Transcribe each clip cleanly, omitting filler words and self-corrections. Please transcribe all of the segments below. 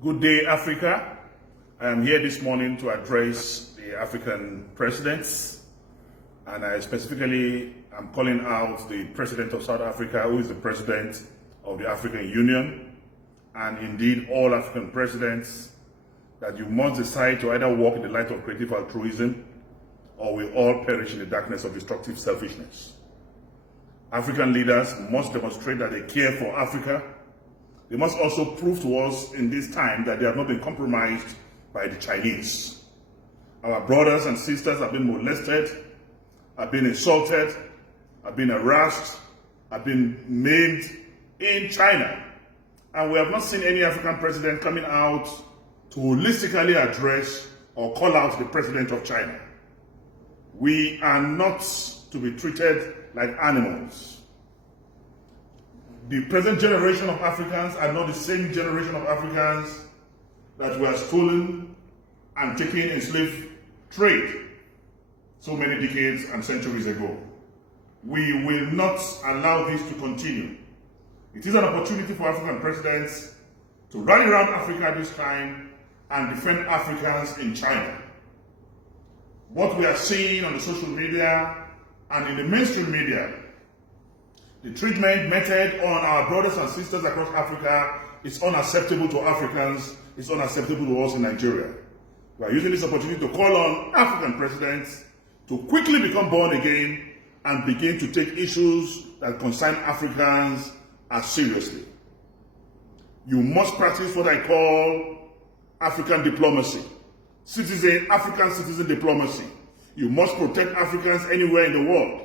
Good day, Africa. I am here this morning to address the African presidents, and I specifically am calling out the President of South Africa, who is the President of the African Union, and indeed all African presidents, that you must decide to either walk in the light of creative altruism or we all perish in the darkness of destructive selfishness. African leaders must demonstrate that they care for Africa. They must also prove to us in this time that they have not been compromised by the Chinese. Our brothers and sisters have been molested, have been insulted, have been harassed, have been maimed in China. And we have not seen any African president coming out to holistically address or call out the president of China. We are not to be treated like animals. The present generation of Africans are not the same generation of Africans that were stolen and taken in slave trade so many decades and centuries ago. We will not allow this to continue. It is an opportunity for African presidents to rally around Africa at this time and defend Africans in China. What we are seeing on the social media and in the mainstream media, the treatment meted on our brothers and sisters across Africa is unacceptable to Africans, it's unacceptable to us in Nigeria. We are using this opportunity to call on African presidents to quickly become born again and begin to take issues that concern Africans as seriously. You must practice what I call African diplomacy, African citizen diplomacy. You must protect Africans anywhere in the world,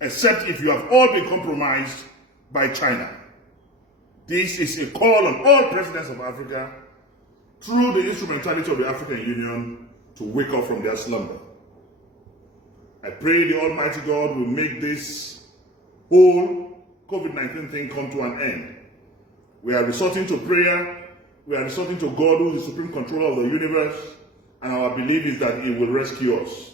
except if you have all been compromised by China. This is a call on all presidents of Africa, through the instrumentality of the African Union, to wake up from their slumber. I pray the Almighty God will make this whole COVID-19 thing come to an end. We are resorting to prayer, we are resorting to God, who is the supreme controller of the universe, and our belief is that He will rescue us.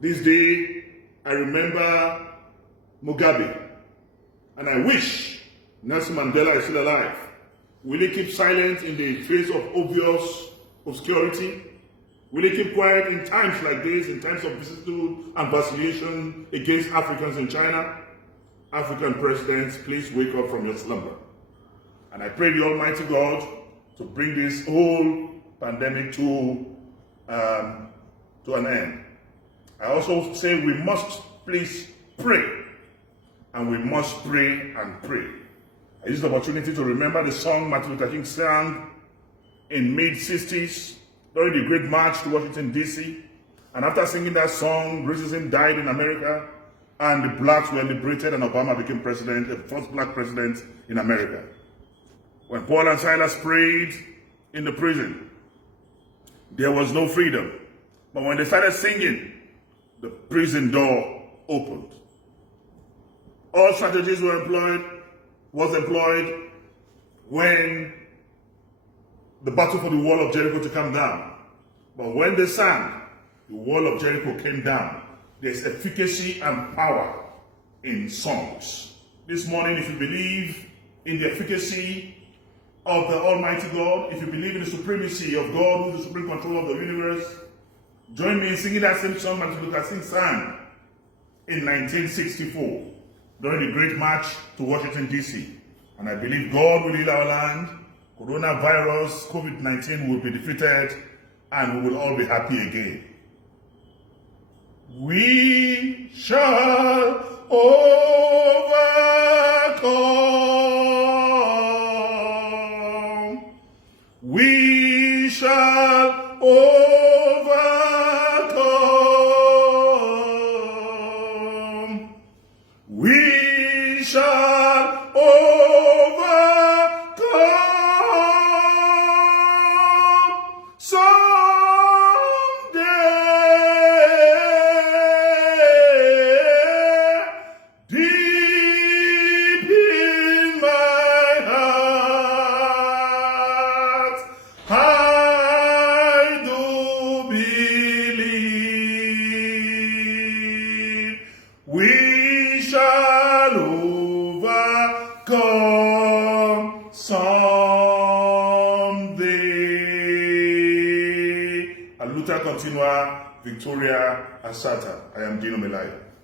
This day, I remember Mugabe, and I wish Nelson Mandela is still alive. Will he keep silent in the face of obvious obscurity? Will he keep quiet in times like this, in times of vicissitude and vacillation against Africans in China? African presidents, please wake up from your slumber. And I pray the Almighty God to bring this whole pandemic to an end. I also say we must please pray, and we must pray and pray. I use the opportunity to remember the song Martin Luther King sang in mid-60s during the Great March to Washington, D.C. And after singing that song, racism died in America, and the blacks were liberated, and Obama became president, the first black president in America. When Paul and Silas prayed in the prison, there was no freedom. But when they started singing, the prison door opened. All strategies was employed when the battle for the wall of Jericho to come down. But when they sang, the wall of Jericho came down. There's efficacy and power in songs. This morning, if you believe in the efficacy of the Almighty God, if you believe in the supremacy of God, who is the supreme controller of the universe, join me in singing that same song Martin Luther King sang in 1964 during the Great March to Washington, D.C. And I believe God will heal our land, coronavirus, COVID-19 will be defeated, and we will all be happy again. We shall overcome. We shall overcome. We shall overcome someday. Deep in my heart, I do Saluta continua, Victoria Asata. I am Dino Melai.